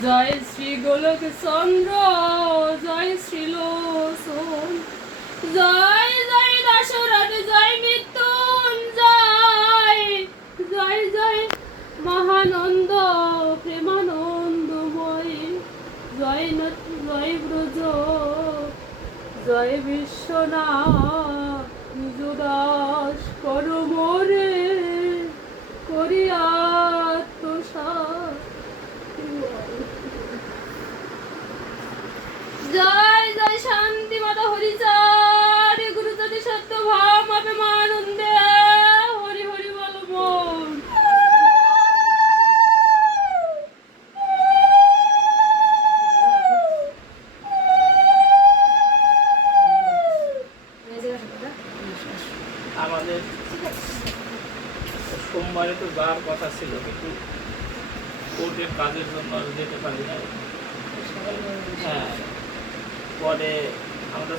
জয় শ্রী গোলক চন্দ্র, জয় শ্রী লোচন, জয় জয় দশরথ, জয় মৃত্যুঞ্জয়, জয় জয় মহানন্দ প্রেমানন্দময়, জয় নাথ জয় ব্রজ, জয় বিশ্বনাথ, নিজ দাস করমরে করিয়া আত্মসাৎ। জয় জয় শান্তি মাতা হরিচার, গুরু যদি সত্য ভাব হবে মানন্দে, হরি হরি বল মন। আমাদের সোমবারে তো যাওয়ার কথা ছিল, কিন্তু কোর্টের কাজের জন্য আর যেতে পারি না। হ্যাঁ, পরে আমরা